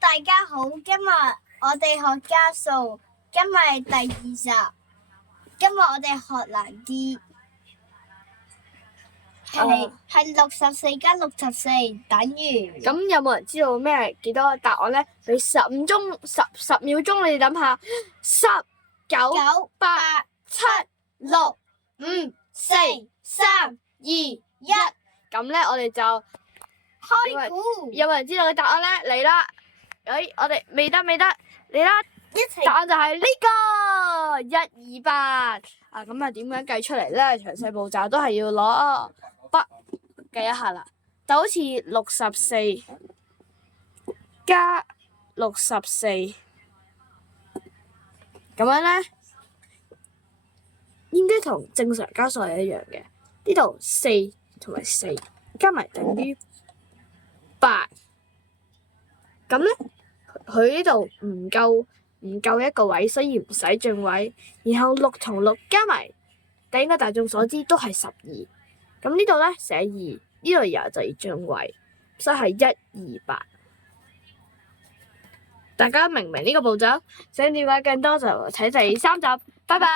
大家好，今日我哋學加數，今日係第2集，今日我哋學難啲，係64加64等於。咁有冇人知道咩幾多個答案咧？俾15秒鐘，你哋諗下，10、9、8、7、6、5、4、3、2、1。咁咧，我哋就開估。有冇人知道嘅答案咧？嚟啦！我哋未得，嚟啦！答案就係呢個128啊！咁啊，點樣計出嚟咧？詳細步驟都係要攞筆計一下啦。就好似64加64咁樣咧，應該同正常加數係一樣嘅。呢度4同埋4加埋等於8。咁咧，佢呢度唔夠一個位，所以唔使進位。然後6同6加埋，但應該大眾所知都係12。咁呢度咧寫2，呢度又就要進位，所以係128。大家明唔明呢個步驟？想了解更多就睇第3集。拜拜。